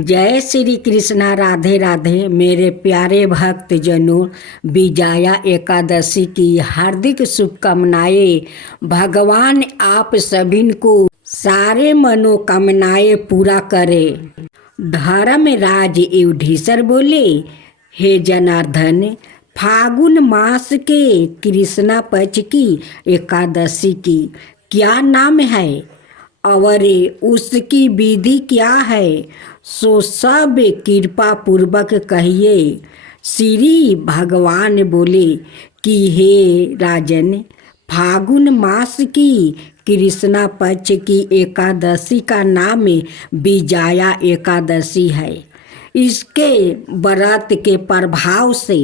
जय श्री कृष्णा। राधे राधे। मेरे प्यारे भक्त जनों, विजया एकादशी की हार्दिक शुभकामनाएं। भगवान आप सभी को सारे मनोकामनाएं पूरा करे। धर्मराज युधिष्ठिर बोले, हे जनार्दन, फागुन मास के कृष्णा पक्ष की एकादशी की क्या नाम है और उसकी विधि क्या है, सो सब कृपा पूर्वक कहिए। श्री भगवान बोले कि हे राजन, फागुन मास की कृष्णा पक्ष की एकादशी का नाम विजया एकादशी है। इसके व्रत के प्रभाव से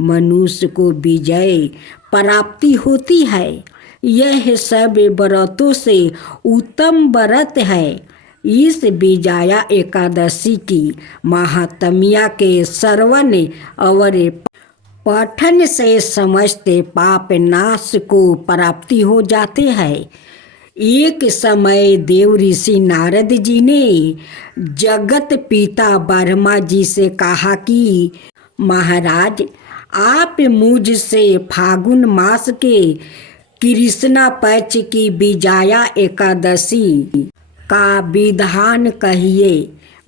मनुष्य को विजय प्राप्ति होती है। यह सब व्रतों से उत्तम व्रत है। इस विजया एकादशी की महात्म्य के श्रवण और पठन से समस्त पाप नाश को प्राप्ति हो जाते हैं। एक समय देव ऋषि नारद जी ने जगत पिता ब्रह्मा जी से कहा कि महाराज, आप मुझसे फागुन मास के कृष्णा पक्ष की विजया एकादशी का विधान कहिए।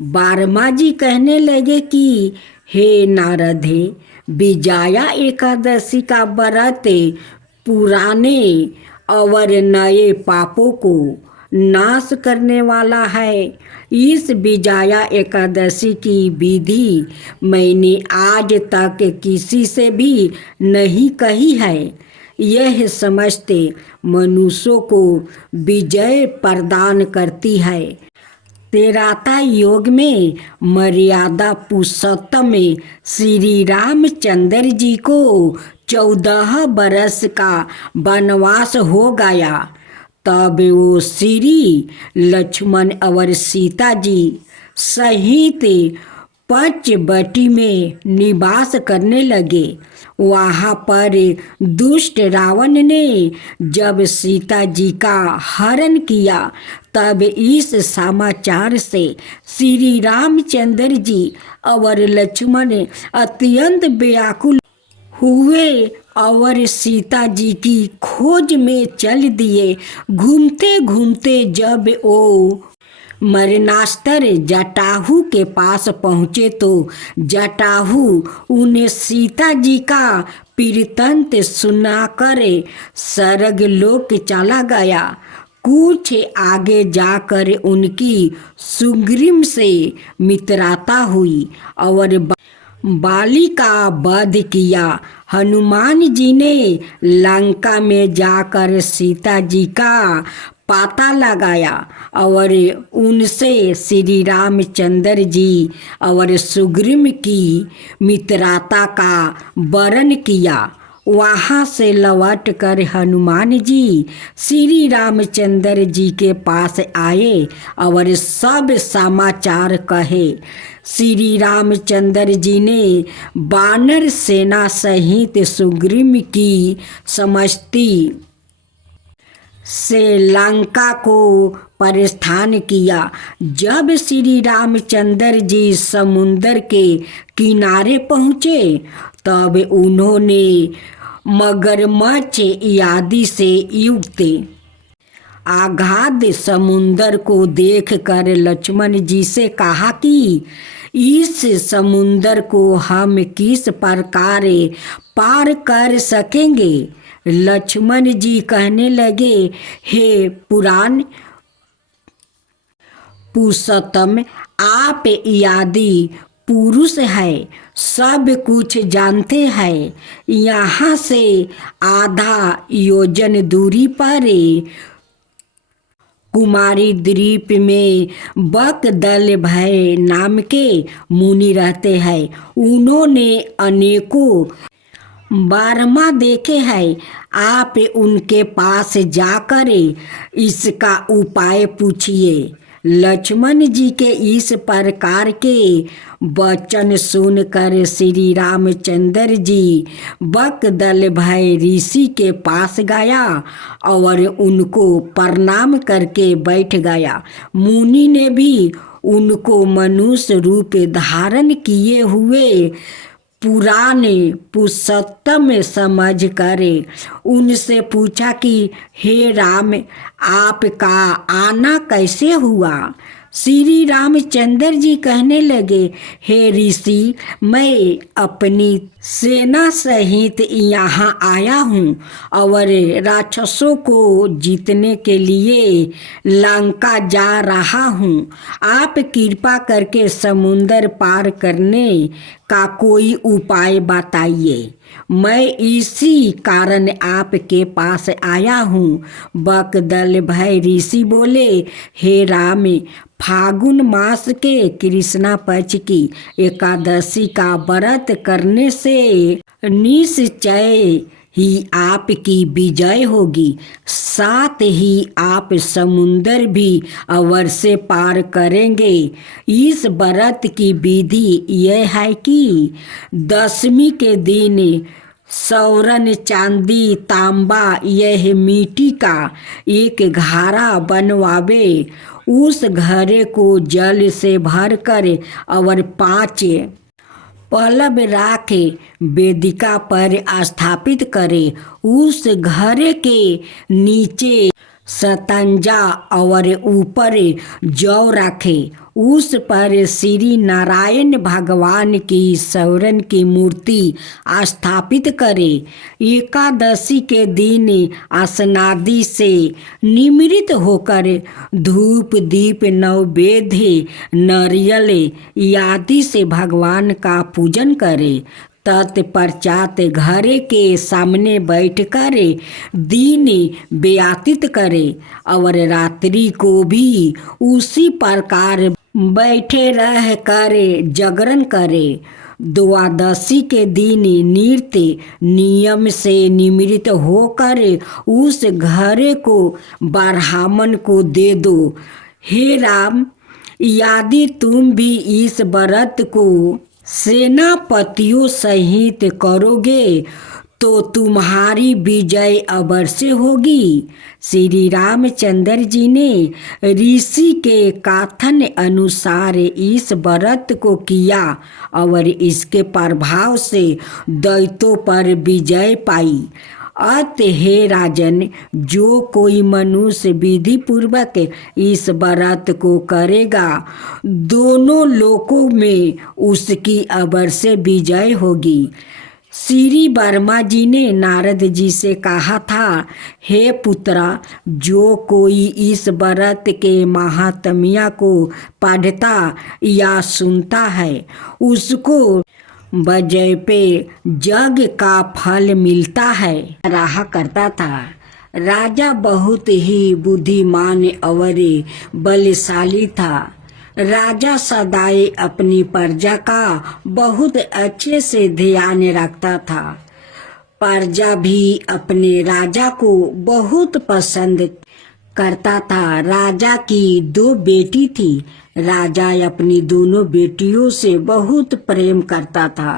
ब्रह्मा जी कहने लगे कि हे नारद, विजया एकादशी का व्रत पुराने और नए पापों को नाश करने वाला है। इस विजया एकादशी की विधि मैंने आज तक किसी से भी नहीं कही है। यह समस्त मनुष्यों को विजय प्रदान करती है। त्रेता योग में मर्यादा पुरुषोत्तम श्री रामचंद्र जी को 14 बरस का वनवास हो गया। तब वो श्री लक्ष्मण और सीता जी सहित पंचवटी में निवास करने लगे। वहाँ पर दुष्ट रावण ने जब सीता जी का हरण किया, तब इस समाचार से श्री रामचंद्र जी और लक्ष्मण अत्यंत व्याकुल हुए और सीता जी की खोज में चल दिए। घूमते घूमते जब वो मरणास्त्र जटाहू के पास पहुँचे तो जटाहू उन्हें सीता जी का वृत्तांत सुनाकर स्वर्ग लोक चला गया। कुछ आगे जाकर उनकी सुग्रीव से मित्रता हुई और बाली का वध किया। हनुमान जी ने लंका में जाकर सीता जी का पता लगाया और उनसे श्री रामचंद्र जी और सुग्रीव की मित्रता का वर्णन किया। वहाँ से लौट कर हनुमान जी श्री रामचंद्र जी के पास आए और सब समाचार कहे। श्री रामचंद्र जी ने वानर सेना सहित सुग्रीव की समस्ती से लंका को प्रस्थान किया। जब श्री रामचंद्र जी समुद्र के किनारे पहुँचे, तब उन्होंने मगरमच्छ आदि से युक्त अगाध समुद्र को देखकर लक्ष्मण जी से कहा कि इस समुद्र को हम किस प्रकार पार कर सकेंगे। लक्ष्मण जी कहने लगे, हे पुराण पुरुषोत्तम, आप आदि पुरुष है, सब कुछ जानते हैं। यहाँ से आधा योजन दूरी पर कुमारी द्वीप में बकदल भय नाम के मुनि रहते हैं। उन्होंने अनेकों बारमा देखे हैं। आप उनके पास जाकर इसका उपाय पूछिए। लक्ष्मण जी के इस प्रकार के वचन सुनकर श्री रामचंद्र जी बकदल भय ऋषि के पास गया और उनको प्रणाम करके बैठ गया। मुनि ने भी उनको मनुष्य रूप धारण किए हुए पुराने पुरुषोत्तम समझ करे उनसे पूछा कि हे राम, आपका आना कैसे हुआ। श्री रामचंद्र जी कहने लगे, हे ऋषि, मैं अपनी सेना सहित यहाँ आया हूँ और राक्षसों को जीतने के लिए लंका जा रहा हूँ। आप कृपा करके समुंदर पार करने का कोई उपाय बताइए। मैं इसी कारण आपके पास आया हूँ। बकदल भय ऋषि बोले, हे राम, फागुन मास के कृष्णा पक्ष की एकादशी का व्रत करने से निश्चय ही आपकी विजय होगी। साथ ही आप समुंदर भी अवश्य पार करेंगे। इस व्रत की विधि यह है कि दशमी के दिन स्वर्ण, चांदी, तांबा यह मिट्टी का एक घड़ा बनवावे, उस घड़े को जल से भरकर और 5 पल्लव राख वेदिका पर स्थापित करे। उस घड़े के नीचे सतंजा और ऊपर जौ रखे। उस पर श्री नारायण भगवान की स्वर्ण की मूर्ति स्थापित करे। एकादशी के दिन स्नादि से निमृत होकर धूप, दीप, नैवेद्य, नारियल आदि से भगवान का पूजन करे। तत्पश्चात घरे के सामने बैठकर दिन व्यतीत करे और रात्रि को भी उसी प्रकार बैठे रह कर जागरण करे। द्वादशी के दिन नृत्य नियम से निमृत होकर उस घरे को ब्राह्मण को दे दो। हे राम, यदि तुम भी इस व्रत को सेनापतियों सहित करोगे तो तुम्हारी विजय अवश्य होगी। श्री रामचंद्र जी ने ऋषि के कथन अनुसार इस व्रत को किया और इसके प्रभाव से दैत्यों पर विजय पाई। अत हे राजन, जो कोई मनुष्य विधि पूर्वक इस व्रत को करेगा, दोनों लोकों में उसकी अवश्य विजय होगी। श्री वर्मा जी ने नारद जी से कहा था, हे पुत्रा, जो कोई इस व्रत के महात्म्य को पढ़ता या सुनता है, उसको वजह पे जग का फल मिलता है। रहा करता था। राजा बहुत ही बुद्धिमान और बलशाली था। राजा सदाई अपनी प्रजा का बहुत अच्छे से ध्यान रखता था। प्रजा भी अपने राजा को बहुत पसंद करता था। राजा की 2 बेटी थी। राजा अपनी दोनों बेटियों से बहुत प्रेम करता था।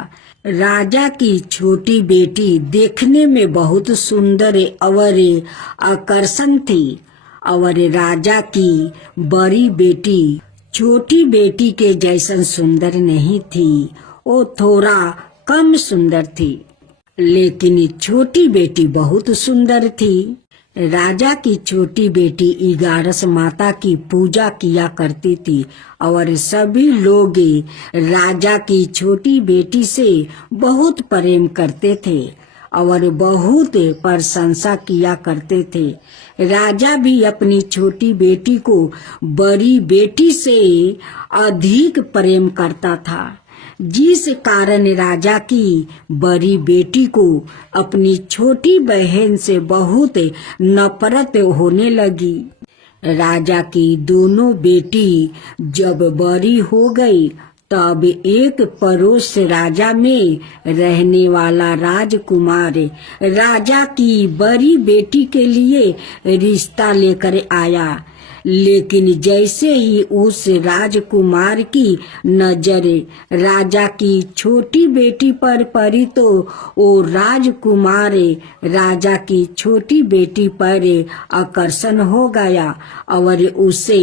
राजा की छोटी बेटी देखने में बहुत सुंदर और आकर्षण थी और राजा की बड़ी बेटी छोटी बेटी के जैसन सुंदर नहीं थी। वो थोड़ा कम सुंदर थी, लेकिन छोटी बेटी बहुत सुंदर थी। राजा की छोटी बेटी 11 माता की पूजा किया करती थी और सभी लोग राजा की छोटी बेटी से बहुत प्रेम करते थे और बहुत प्रशंसा किया करते थे। राजा भी अपनी छोटी बेटी को बड़ी बेटी से अधिक प्रेम करता था, जिस कारण राजा की बड़ी बेटी को अपनी छोटी बहन से बहुत नफरत होने लगी। राजा की दोनों बेटी जब बड़ी हो गई, तब एक पड़ोस राजा में रहने वाला राजकुमार राजा की बड़ी बेटी के लिए रिश्ता लेकर आया। लेकिन जैसे ही उस राजकुमार की नजर राजा की छोटी बेटी पर पड़ी तो वो राजकुमार राजा की छोटी बेटी पर आकर्षण हो गया और उसे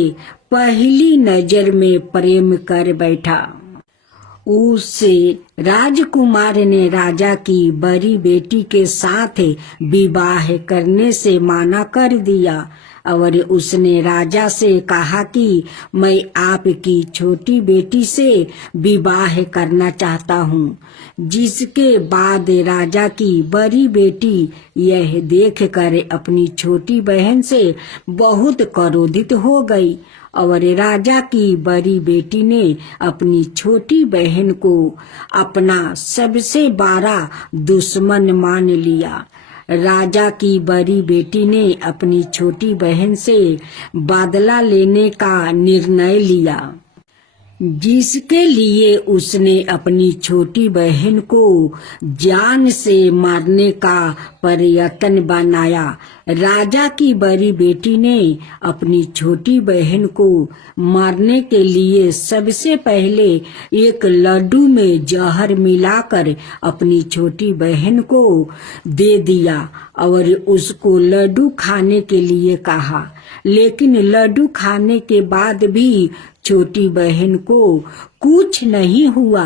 पहली नजर में प्रेम कर बैठा। उस राजकुमार ने राजा की बड़ी बेटी के साथ विवाह करने से मना कर दिया और उसने राजा से कहा कि मैं आपकी छोटी बेटी से विवाह करना चाहता हूँ। जिसके बाद राजा की बड़ी बेटी यह देखकर अपनी छोटी बहन से बहुत क्रोधित हो गई और राजा की बड़ी बेटी ने अपनी छोटी बहन को अपना सबसे बड़ा दुश्मन मान लिया। राजा की बड़ी बेटी ने अपनी छोटी बहन से बदला लेने का निर्णय लिया, जिसके लिए उसने अपनी छोटी बहन को जान से मारने का प्रयत्न बनाया। राजा की बड़ी बेटी ने अपनी छोटी बहन को मारने के लिए सबसे पहले एक लड्डू में जहर मिलाकर अपनी छोटी बहन को दे दिया और उसको लड्डू खाने के लिए कहा। लेकिन लड्डू खाने के बाद भी छोटी बहन को कुछ नहीं हुआ।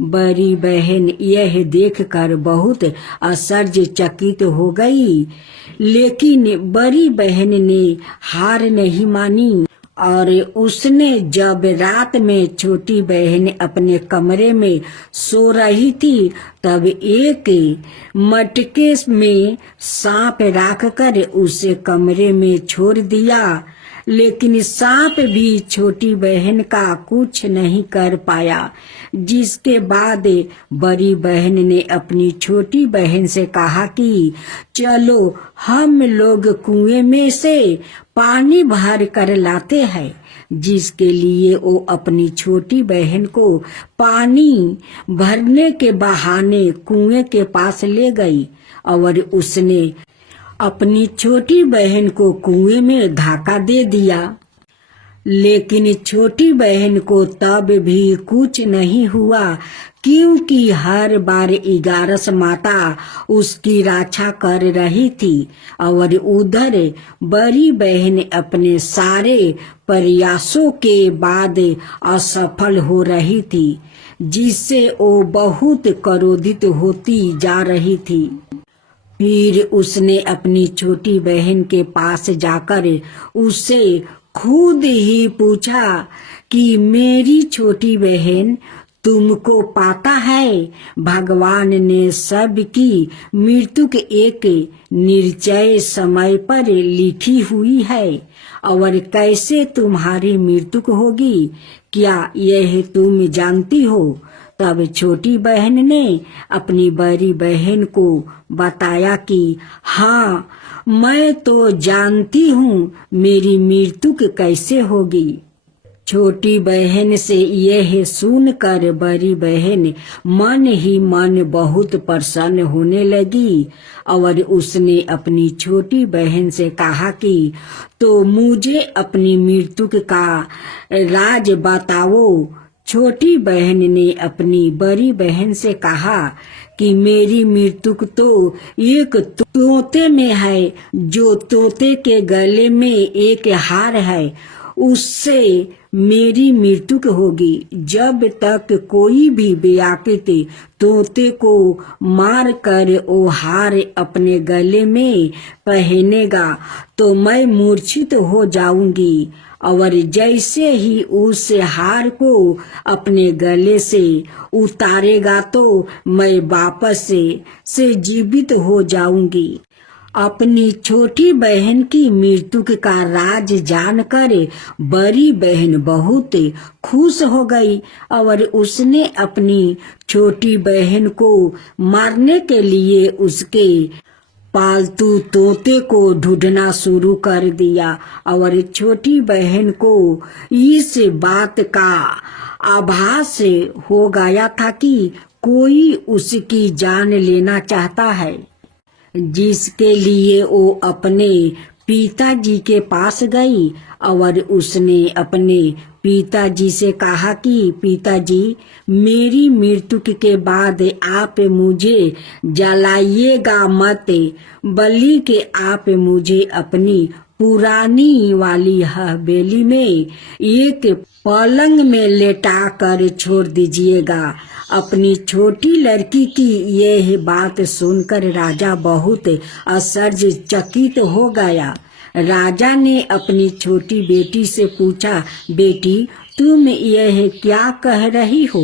बड़ी बहन यह देखकर बहुत आश्चर्यचकित हो गई, लेकिन बड़ी बहन ने हार नहीं मानी और उसने जब रात में छोटी बहन अपने कमरे में सो रही थी तब एक मटके में सांप रखकर उसे कमरे में छोड़ दिया। लेकिन सांप भी छोटी बहन का कुछ नहीं कर पाया। जिसके बाद बड़ी बहन ने अपनी छोटी बहन से कहा कि चलो हम लोग कुएं में से पानी भर कर लाते हैं। जिसके लिए वो अपनी छोटी बहन को पानी भरने के बहाने कुएं के पास ले गई और उसने अपनी छोटी बहन को कुएं में धक्का दे दिया। लेकिन छोटी बहन को तब भी कुछ नहीं हुआ, क्योंकि हर बार 11 माता उसकी रक्षा कर रही थी और उधर बड़ी बहन अपने सारे प्रयासों के बाद असफल हो रही थी, जिससे वो बहुत क्रोधित होती जा रही थी। फिर उसने अपनी छोटी बहन के पास जाकर उससे खुद ही पूछा कि मेरी छोटी बहन, तुमको पता है भगवान ने सबकी मृत्यु के एक निश्चय समय पर लिखी हुई है और कैसे तुम्हारी मृत्यु होगी, क्या यह तुम जानती हो? तब छोटी बहन ने अपनी बड़ी बहन को बताया कि हाँ, मैं तो जानती हूँ मेरी मृत्यु कैसे होगी। छोटी बहन से यह सुनकर बड़ी बहन मन ही मन बहुत प्रसन्न होने लगी और उसने अपनी छोटी बहन से कहा कि तो मुझे अपनी मृत्यु का राज बताओ। छोटी बहन ने अपनी बड़ी बहन से कहा कि मेरी मृत्यु तो एक तोते में है, जो तोते के गले में एक हार है, उससे मेरी मृत्यु होगी। जब तक कोई भी बेअक्ल तोते को मार कर वो हार अपने गले में पहनेगा तो मैं मूर्छित हो जाऊंगी और जैसे ही उस हार को अपने गले से उतारेगा तो मैं वापस से जीवित हो जाऊंगी। अपनी छोटी बहन की मृत्यु का राज जानकर बड़ी बहन बहुत खुश हो गई और उसने अपनी छोटी बहन को मारने के लिए उसके पालतू तोते को ढूंढना शुरू कर दिया और छोटी बहन को इस बात का आभास हो गया था कि कोई उसकी जान लेना चाहता है, जिसके लिए वो अपने पिताजी के पास गई और उसने अपने पिताजी से कहा कि पिताजी, मेरी मृत्यु के बाद आप मुझे जलाइएगा मत, बल्कि आप मुझे अपनी पुरानी वाली हवेली में एक पलंग में लेटा कर छोड़ दीजिएगा। अपनी छोटी लड़की की यह बात सुनकर राजा बहुत आश्चर्यचकित हो गया। राजा ने अपनी छोटी बेटी से पूछा, बेटी, तुम यह क्या कह रही हो?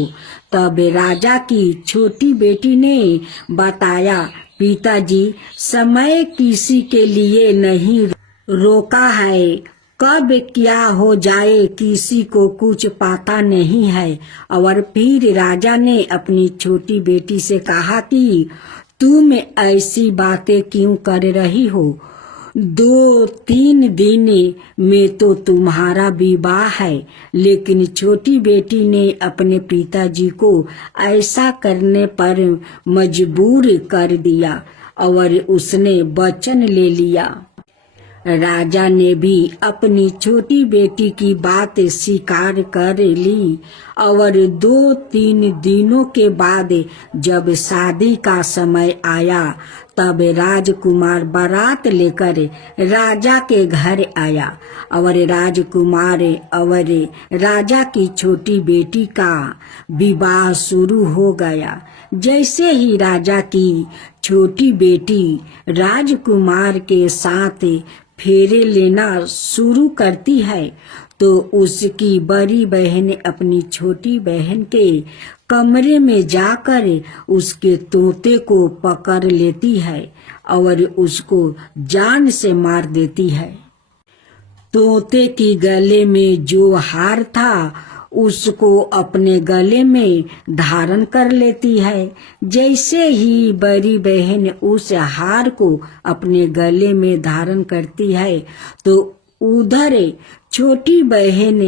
तब राजा की छोटी बेटी ने बताया, पिताजी, समय किसी के लिए नहीं रोका है, कब क्या हो जाए किसी को कुछ पता नहीं है। और फिर राजा ने अपनी छोटी बेटी से कहा कि तुम ऐसी बातें क्यों कर रही हो? 2-3 दिन में तो तुम्हारा विवाह है। लेकिन छोटी बेटी ने अपने पिताजी को ऐसा करने पर मजबूर कर दिया और उसने वचन ले लिया। राजा ने भी अपनी छोटी बेटी की बात स्वीकार कर ली और 2-3 दिनों के बाद जब शादी का समय आया तब राजकुमार बारात लेकर राजा के घर आया और राजकुमार और राजा की छोटी बेटी का विवाह शुरू हो गया। जैसे ही राजा की छोटी बेटी राजकुमार के साथ फेरे लेना शुरू करती है तो उसकी बड़ी बहन अपनी छोटी बहन के कमरे में जाकर उसके तोते को पकड़ लेती है और उसको जान से मार देती है। तोते की गले में जो हार था उसको अपने गले में धारण कर लेती है। जैसे ही बड़ी बहन उस हार को अपने गले में धारण करती है तो उधर छोटी बहन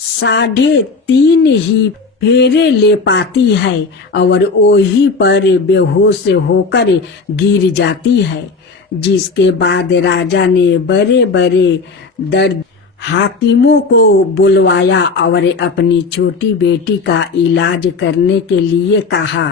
3.5 ही फेरे ले पाती है और वही पर बेहोश होकर गिर जाती है। जिसके बाद राजा ने बड़े बड़े दर्द हाकिमों को बुलवाया और अपनी छोटी बेटी का इलाज करने के लिए कहा।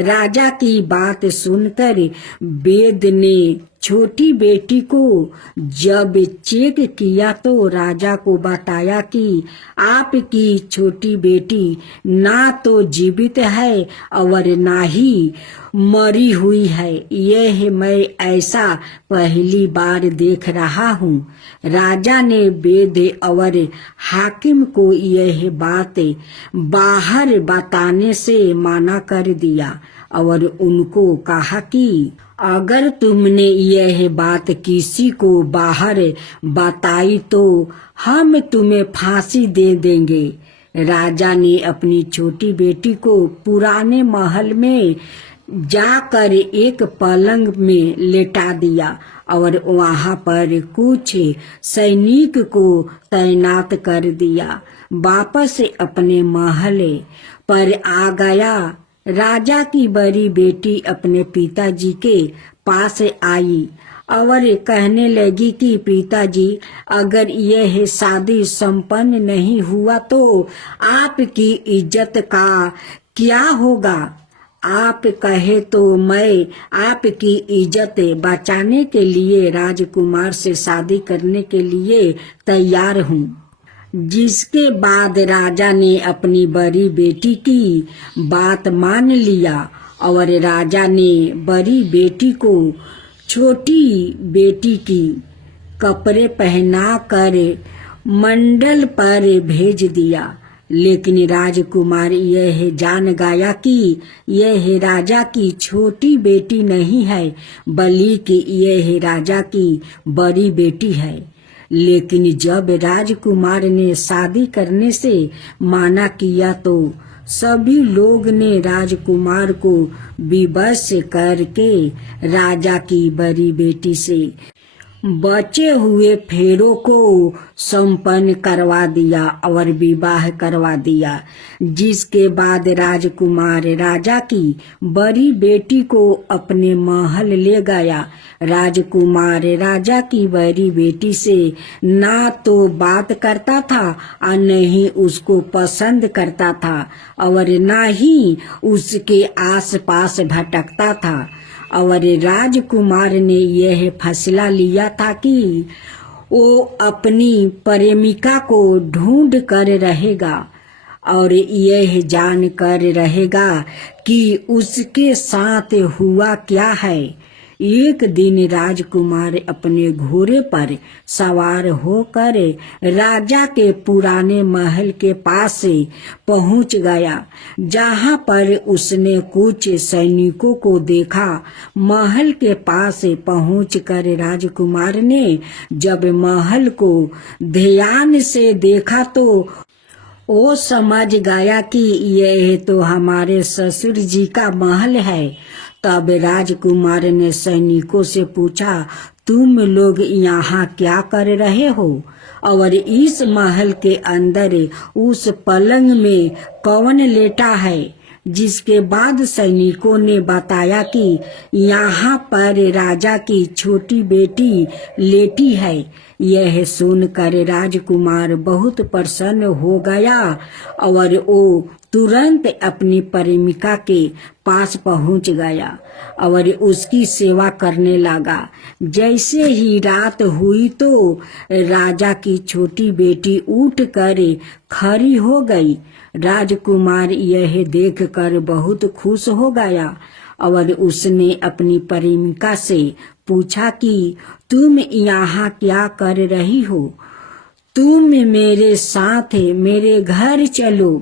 राजा की बात सुनकर वैद्य ने छोटी बेटी को जब चेक किया तो राजा को बताया कि आपकी छोटी बेटी ना तो जीवित है और ना ही मरी हुई है। यह मैं ऐसा पहली बार देख रहा हूँ। राजा ने वैद्य और हाकिम को यह बात बाहर बताने से मना कर दिया और उनको कहा कि अगर तुमने यह बात किसी को बाहर बताई तो हम तुम्हें फांसी दे देंगे। राजा ने अपनी छोटी बेटी को पुराने महल में जाकर एक पलंग में लेटा दिया और वहां पर कुछ सैनिक को तैनात कर दिया। वापस अपने महल पर आ गया। राजा की बड़ी बेटी अपने पिताजी के पास आई और कहने लगी कि पिताजी, अगर यह शादी संपन्न नहीं हुआ तो आपकी इज्जत का क्या होगा? आप कहे तो मैं आपकी इज्जत बचाने के लिए राजकुमार से शादी करने के लिए तैयार हूँ। जिसके बाद राजा ने अपनी बड़ी बेटी की बात मान लिया और राजा ने बड़ी बेटी को छोटी बेटी की कपड़े पहना कर मंडल पर भेज दिया। लेकिन राजकुमार यह जान गया कि यह राजा की छोटी बेटी नहीं है बल्कि यह राजा की बड़ी बेटी है। लेकिन जब राजकुमार ने शादी करने से मना किया तो सभी लोग ने राजकुमार को विवश करके राजा की बड़ी बेटी से बचे हुए फेरों को संपन्न करवा दिया और विवाह करवा दिया, जिसके बाद राजकुमार राजा की बड़ी बेटी को अपने महल ले गया। राजकुमार राजा की बड़ी बेटी से ना तो बात करता था और न ही उसको पसंद करता था और ना ही उसके आसपास भटकता था। और राजकुमार ने यह फैसला लिया था कि वो अपनी प्रेमिका को ढूंढ कर रहेगा और यह जान कर रहेगा कि उसके साथ हुआ क्या है। एक दिन राजकुमार अपने घोड़े पर सवार होकर राजा के पुराने महल के पास से पहुंच गया, जहां पर उसने कुछ सैनिकों को देखा। महल के पास पहुंचकर राजकुमार ने जब महल को ध्यान से देखा तो वो समझ गया कि यह तो हमारे ससुर जी का महल है। तब राजकुमार ने सैनिकों से पूछा, तुम लोग यहाँ क्या कर रहे हो और इस महल के अंदर उस पलंग में कौन लेटा है? जिसके बाद सैनिकों ने बताया कि यहाँ पर राजा की छोटी बेटी लेटी है। यह सुनकर राजकुमार बहुत प्रसन्न हो गया और वो तुरंत अपनी प्रेमिका के पास पहुंच गया और उसकी सेवा करने लगा। जैसे ही रात हुई तो राजा की छोटी बेटी उठकर खड़ी हो गई। राजकुमार यह देखकर बहुत खुश हो गया और उसने अपनी प्रेमिका से पूछा कि तुम यहाँ क्या कर रही हो? तुम मेरे साथ मेरे घर चलो।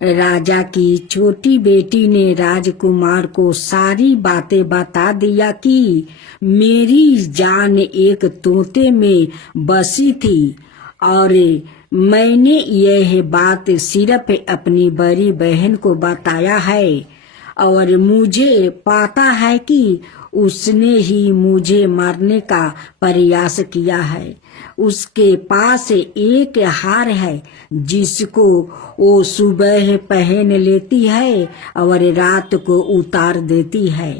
राजा की छोटी बेटी ने राजकुमार को सारी बातें बता दिया कि मेरी जान एक तोते में बसी थी और मैंने यह बात सिर्फ अपनी बड़ी बहन को बताया है और मुझे पता है कि उसने ही मुझे मारने का प्रयास किया है। उसके पास एक हार है जिसको वो सुबह पहन लेती है और रात को उतार देती है।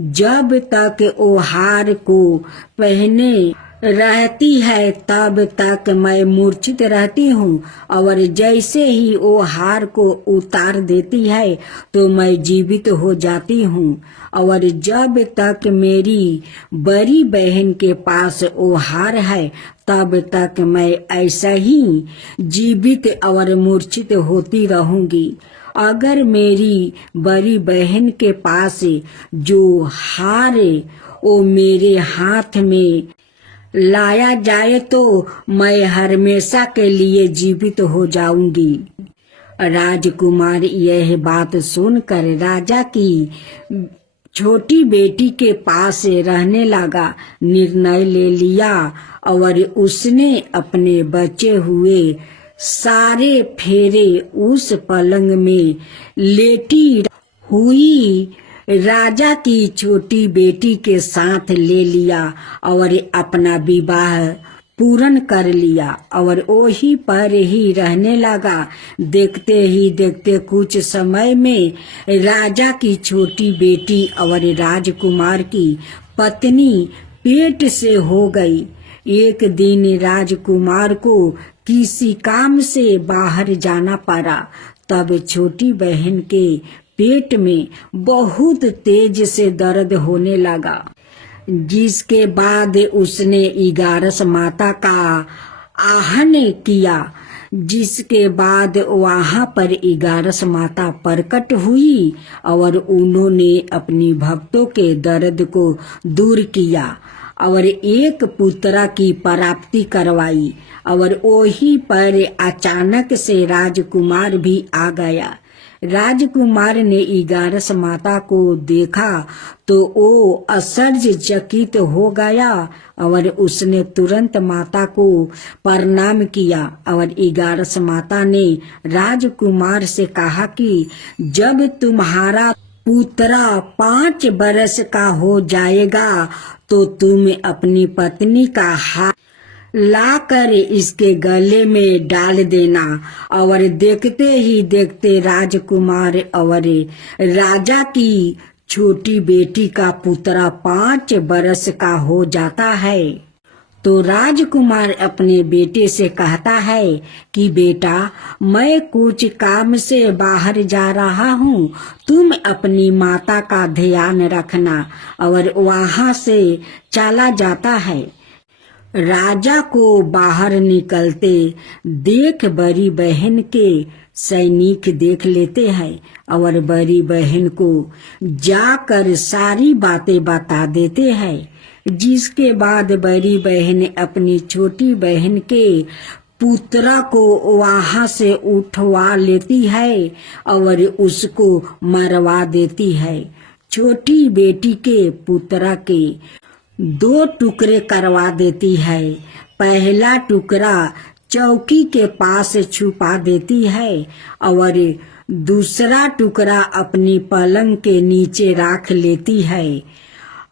जब तक वो हार को पहने रहती है तब तक मैं मूर्छित रहती हूँ और जैसे ही वो हार को उतार देती है तो मैं जीवित हो जाती हूँ। और जब तक मेरी बड़ी बहन के पास वो हार है तब तक मैं ऐसा ही जीवित और मूर्छित होती रहूंगी। अगर मेरी बड़ी बहन के पास जो हार वो मेरे हाथ में लाया जाए तो मैं हमेशा के लिए जीवित हो जाऊंगी। राजकुमार यह बात सुनकर राजा की छोटी बेटी के पास रहने लगा निर्णय ले लिया और उसने अपने बचे हुए सारे फेरे उस पलंग में लेटी हुई राजा की छोटी बेटी के साथ ले लिया और अपना विवाह पूर्ण कर लिया और वही पर ही रहने लगा। देखते ही देखते कुछ समय में राजा की छोटी बेटी और राजकुमार की पत्नी पेट से हो गई। एक दिन राजकुमार को किसी काम से बाहर जाना पड़ा। तब छोटी बहन के पेट में बहुत तेज से दर्द होने लगा, जिसके बाद उसने 11 माता का आहन किया। जिसके बाद वहां पर 11 माता प्रकट हुई और उन्होंने अपनी भक्तों के दर्द को दूर किया और एक पुत्रा की प्राप्ति करवाई। और वही पर अचानक से राजकुमार भी आ गया। राजकुमार ने 11 माता को देखा तो वो आश्चर्यचकित हो गया और उसने तुरंत माता को प्रणाम किया। और 11 माता ने राजकुमार से कहा कि जब तुम्हारा पुत्रा 5 बरस का हो जाएगा तो तुम अपनी पत्नी का हाथ लाकर इसके गले में डाल देना। और देखते ही देखते राजकुमार और राजा की छोटी बेटी का पुत्रा 5 बरस का हो जाता है। तो राजकुमार अपने बेटे से कहता है कि बेटा, मैं कुछ काम से बाहर जा रहा हूँ, तुम अपनी माता का ध्यान रखना। और वहाँ से चला जाता है। राजा को बाहर निकलते देख बड़ी बहन के सैनिक देख लेते हैं और बड़ी बहन को जाकर सारी बातें बता देते हैं। जिसके बाद बड़ी बहन अपनी छोटी बहन के पुत्रा को वहां से उठवा लेती है और उसको मरवा देती है। छोटी बेटी के पुत्रा के 2 टुकड़े करवा देती है। पहला टुकड़ा चौकी के पास छुपा देती है और दूसरा टुकड़ा अपनी पलंग के नीचे रख लेती है।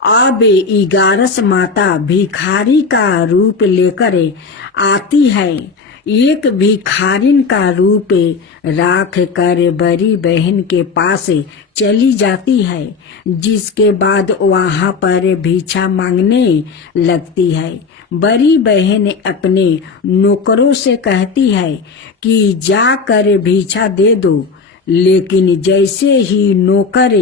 अब 11 माता भिखारी का रूप लेकर आती है। एक भिखारिन का रूप राख कर बड़ी बहन के पास चली जाती है। जिसके बाद वहां पर भिक्षा मांगने लगती है। बड़ी बहन अपने नौकरों से कहती है कि जाकर भिक्षा दे दो। लेकिन जैसे ही नौकर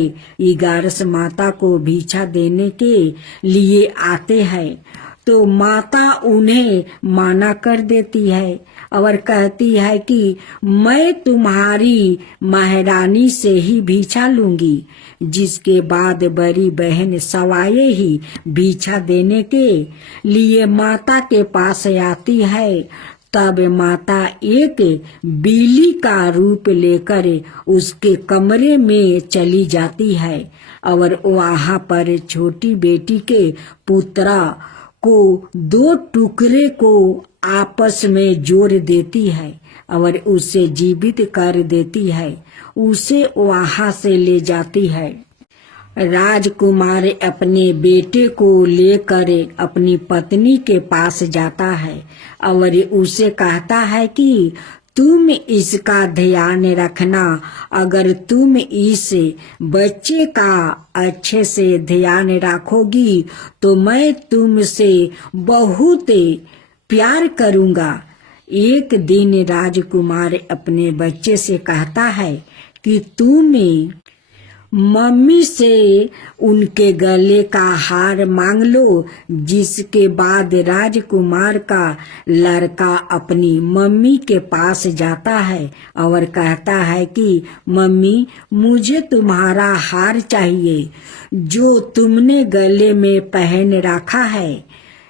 11 माता को भिक्षा देने के लिए आते हैं तो माता उन्हें मना कर देती है और कहती है कि मैं तुम्हारी महारानी से ही भिक्षा लूंगी। जिसके बाद बड़ी बहन सवाए ही भिक्षा देने के लिए माता के पास आती है। तब माता एक बिल्ली का रूप लेकर उसके कमरे में चली जाती है और वहां पर छोटी बेटी के पुत्रा को 2 टुकड़े को आपस में जोड़ देती है और उसे जीवित कर देती है। उसे वहां से ले जाती है। राजकुमार अपने बेटे को लेकर अपनी पत्नी के पास जाता है और उसे कहता है कि तुम इसका ध्यान रखना। अगर तुम इस बच्चे का अच्छे से ध्यान रखोगी तो मैं तुमसे बहुत प्यार करूंगा। एक दिन राजकुमार अपने बच्चे से कहता है कि तुम मम्मी से उनके गले का हार मांग लो। जिसके बाद राजकुमार का लड़का अपनी मम्मी के पास जाता है और कहता है कि मम्मी, मुझे तुम्हारा हार चाहिए जो तुमने गले में पहन रखा है।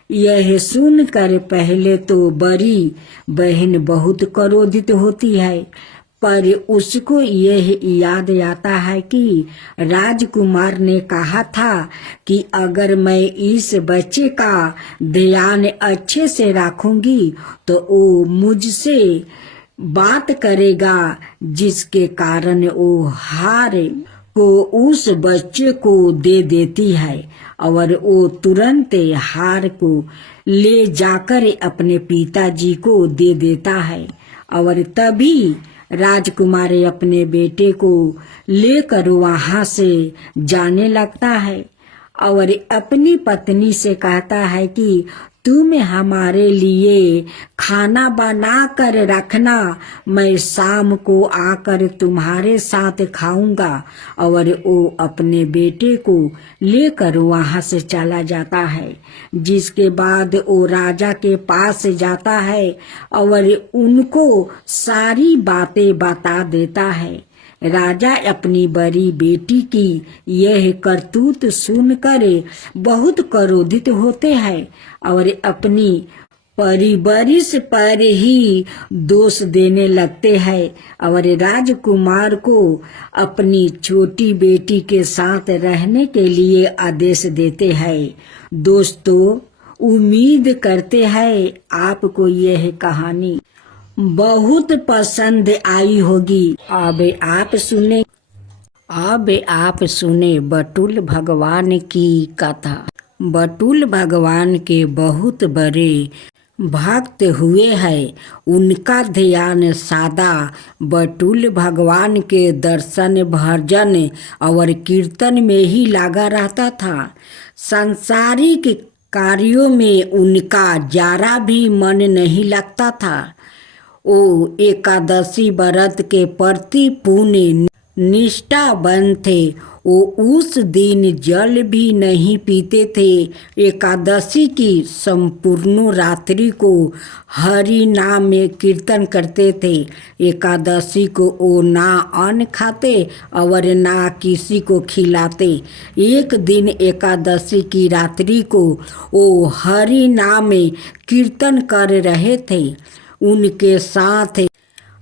यह सुनकर पहले तो बड़ी बहन बहुत क्रोधित होती है, पर उसको यह याद आता है कि राजकुमार ने कहा था कि अगर मैं इस बच्चे का ध्यान अच्छे से रखूंगी तो वो मुझसे बात करेगा। जिसके कारण वो हार को उस बच्चे को दे देती है और वो तुरंत हार को ले जाकर अपने पिताजी को दे देता है। और तभी राजकुमार अपने बेटे को लेकर वहां से जाने लगता है और अपनी पत्नी से कहता है कि तुम हमारे लिए खाना बना कर रखना, मैं शाम को आकर तुम्हारे साथ खाऊंगा। और वो अपने बेटे को लेकर वहां से चला जाता है। जिसके बाद वो राजा के पास जाता है और उनको सारी बातें बता देता है। राजा अपनी बड़ी बेटी की यह करतूत सुनकर बहुत क्रोधित होते हैं और अपनी परिवारिश पर ही दोष देने लगते हैं और राजकुमार को अपनी छोटी बेटी के साथ रहने के लिए आदेश देते हैं। दोस्तों, उम्मीद करते हैं आपको यह कहानी बहुत पसंद आई होगी। अब आप सुने अब आप सुने बटुल भगवान की कथा। बटुल भगवान के बहुत बड़े भक्त हुए हैं। उनका ध्यान सादा बटुल भगवान के दर्शन, भजन और कीर्तन में ही लगा रहता था। सांसारिक कार्यों में उनका जरा भी मन नहीं लगता था। वो एकादशी व्रत के प्रति पूर्ण निष्ठावान थे। वो उस दिन जल भी नहीं पीते थे। एकादशी की संपूर्ण रात्रि को हरि नाम में कीर्तन करते थे। एकादशी को वो ना अन्न खाते और ना किसी को खिलाते। एक दिन एकादशी की रात्रि को वो हरि नाम में कीर्तन कर रहे थे। उनके साथ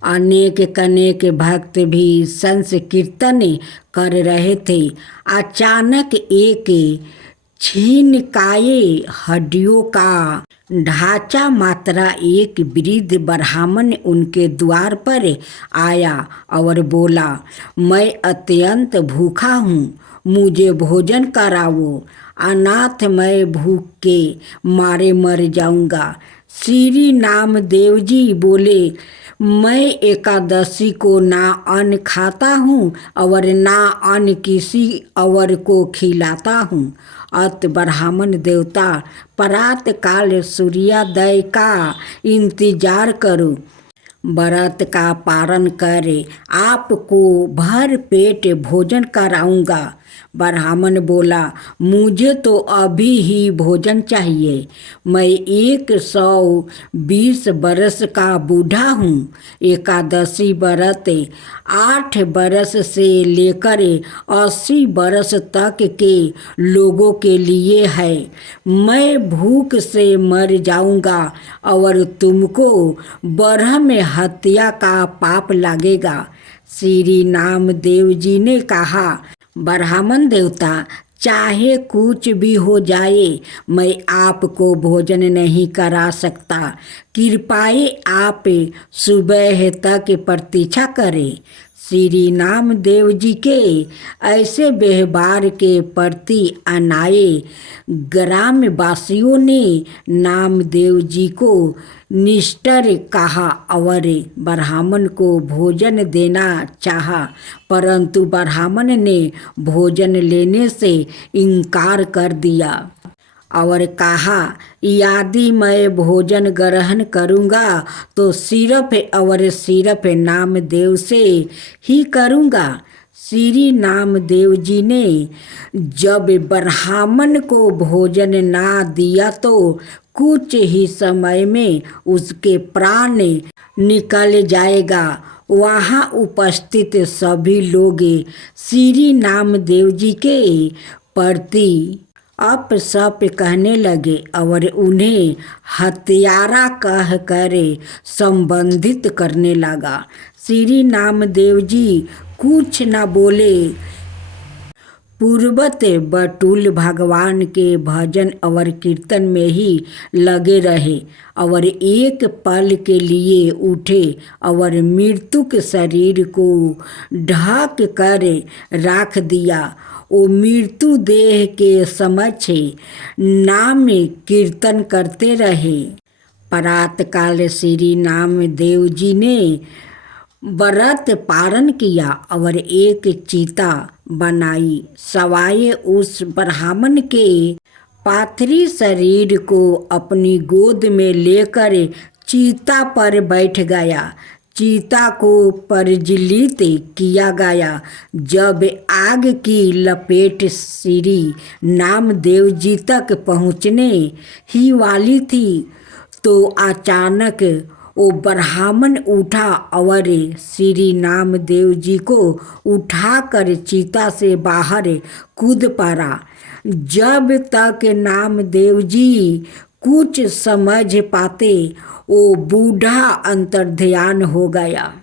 अनेक भक्त भी संकीर्तन कर रहे थे। अचानक एक छीनकाए हड्डियों का ढांचा मात्रा एक वृद्ध ब्राह्मण उनके द्वार पर आया और बोला, मैं अत्यंत भूखा हूँ, मुझे भोजन कराओ, अनाथ मैं भूख के मारे मर जाऊंगा। श्री नामदेव जी बोले, मैं एकादशी को ना अन्न खाता हूँ और ना अन्न किसी और को खिलाता हूँ। अत ब्राह्मण देवता, प्रात काल सूर्योदय का इंतजार करो, व्रत का पारण करे, आपको भर पेट भोजन कराऊंगा। ब्राह्मण बोला, मुझे तो अभी ही भोजन चाहिए, मैं 120 बरस का बूढ़ा हूँ। एकादशी व्रत 8 बरस से लेकर 80 बरस तक के लोगों के लिए है। मैं भूख से मर जाऊंगा और तुमको ब्रह्म हत्या का पाप लगेगा। श्री नामदेव जी ने कहा, ब्राह्मण देवता, चाहे कुछ भी हो जाए, मैं आपको भोजन नहीं करा सकता। कृपया आप सुबह तक प्रतीक्षा करें। श्री नामदेव जी के ऐसे व्यवहार के प्रति अनाए ग्रामवासियों ने नामदेव जी को निष्ठुर कहा और ब्राह्मण को भोजन देना चाहा, परंतु ब्राह्मण ने भोजन लेने से इनकार कर दिया और कहा, यदि मैं भोजन ग्रहण करूँगा तो सिर्फ और सिर्फ नामदेव से ही करूँगा। श्री नामदेव जी ने जब ब्राह्मण को भोजन ना दिया तो कुछ ही समय में उसके प्राण निकल जाएगा। वहाँ उपस्थित सभी लोग श्री नामदेव जी के प्रति अप सप कहने लगे और उन्हें हत्यारा कह कर संबंधित करने लगा। श्री नामदेव जी कुछ न बोले, पूर्वत बटुल भगवान के भजन और कीर्तन में ही लगे रहे और एक पल के लिए उठे और मृतक शरीर को ढक कर रख दिया। वो मृत्यु देह के समक्ष नाम कीर्तन करते रहे। प्रातःकाल श्री नामदेव जी ने व्रत पारण किया और एक चीता बनाई। सवाए उस ब्राह्मण के पाथरी शरीर को अपनी गोद में लेकर चीता पर बैठ गया। चीता को प्रज्वलित किया गया। जब आग की लपेट श्री नामदेव जी तक पहुँचने ही वाली थी तो अचानक वो ब्राह्मण उठा और श्री नामदेव जी को उठाकर चीता से बाहर कूद पड़ा। जब तक नामदेव जी कुछ समझ पाते वो बूढ़ा अंतर्ध्यान हो गया।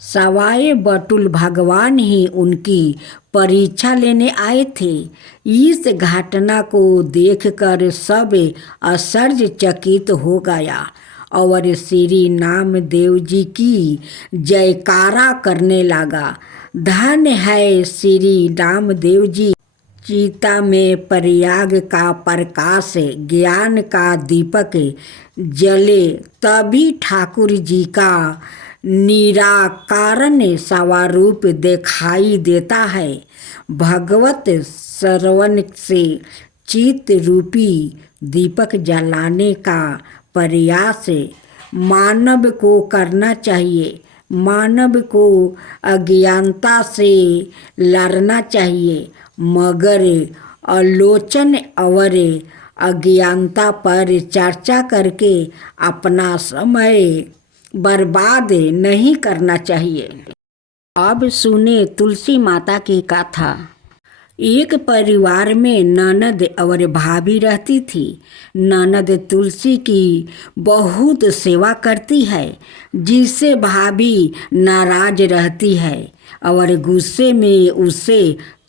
सवाए बटुल भगवान ही उनकी परीक्षा लेने आए थे। इस घटना को देखकर सब आश्चर्यचकित हो गया और श्री नामदेव जी की जयकारा करने लगा। धन्य है श्री नामदेव जी, चिता में प्रयाग का प्रकाश, ज्ञान का दीपक जले तभी ठाकुर जी का निराकारण स्वरूप दिखाई देता है। भगवत श्रवण से चित्त रूपी दीपक जलाने का प्रयास मानव को करना चाहिए। मानव को अज्ञानता से लड़ना चाहिए, मगर आलोचन और अज्ञानता पर चर्चा करके अपना समय बर्बाद नहीं करना चाहिए। अब सुने तुलसी माता की कथा। एक परिवार में ननद और भाभी रहती थी। ननद तुलसी की बहुत सेवा करती है, जिससे भाभी नाराज रहती है और गुस्से में उससे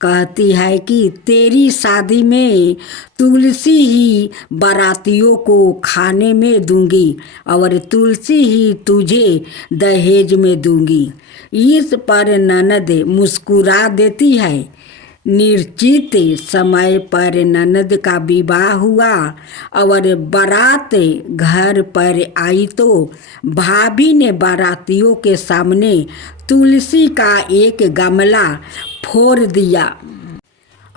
कहती है कि तेरी शादी में तुलसी ही बारातियों को खाने में दूंगी और तुलसी ही तुझे दहेज में दूंगी। इस पर ननद मुस्कुरा देती है। निश्चित समय पर ननद का विवाह हुआ और बारात घर पर आई तो भाभी ने बारातियों के सामने तुलसी का एक गमला फोड़ दिया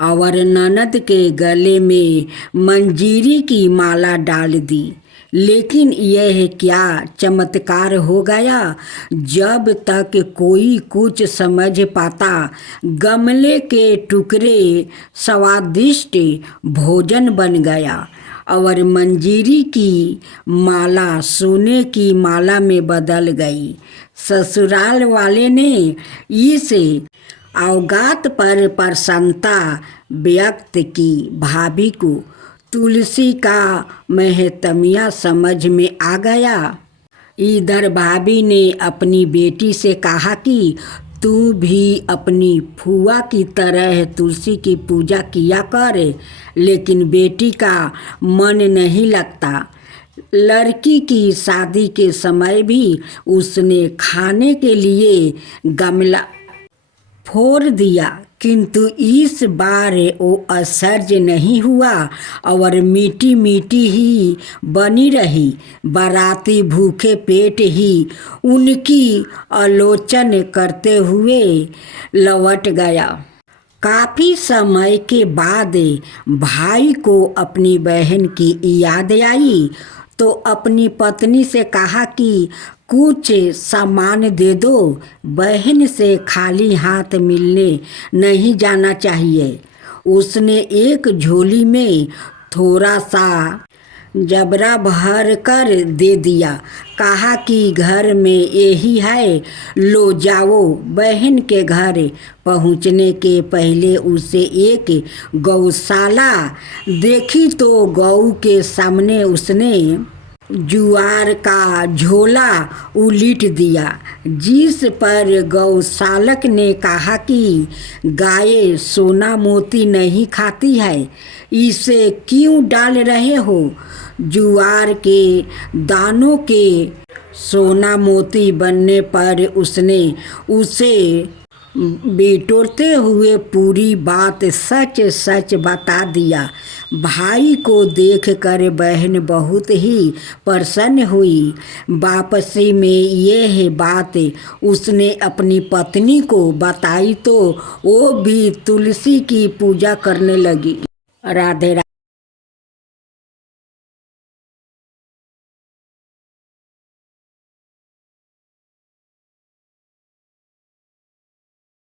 और ननद के गले में मंजीरी की माला डाल दी। लेकिन यह क्या चमत्कार हो गया। जब तक कोई कुछ समझ पाता, गमले के टुकड़े स्वादिष्ट भोजन बन गया और मंजीरी की माला सोने की माला में बदल गई। ससुराल वाले ने इस अवगात पर प्रसन्नता व्यक्त की। भाभी को तुलसी का महत्म्य समझ में आ गया। इधर भाभी ने अपनी बेटी से कहा कि तू भी अपनी फुआ की तरह तुलसी की पूजा किया कर, लेकिन बेटी का मन नहीं लगता। लड़की की शादी के समय भी उसने खाने के लिए गमला फोड़ दिया, किंतु इस बार वो आश्चर्य नहीं हुआ और मीठी मीठी ही बनी रही। बाराती भूखे पेट ही उनकी आलोचना करते हुए लौट गया। काफ़ी समय के बाद भाई को अपनी बहन की याद आई तो अपनी पत्नी से कहा कि कुछ सामान दे दो, बहन से खाली हाथ मिलने नहीं जाना चाहिए। उसने एक झोली में थोड़ा सा जबरा भर कर दे दिया। कहा कि घर में यही है, लो जाओ। बहन के घर पहुंचने के पहले उसे एक गौशाला देखी तो गौ के सामने उसने जुआर का झोला उलीट दिया, जिस पर गौशालक ने कहा कि गाय सोना मोती नहीं खाती है, इसे क्यों डाल रहे हो। जुआर के दानों के सोना मोती बनने पर उसने उसे बिटोरते हुए पूरी बात सच सच बता दिया। भाई को देखकर बहन बहुत ही प्रसन्न हुई। वापसी में यह बात उसने अपनी पत्नी को बताई तो वो भी तुलसी की पूजा करने लगी। राधे राधे।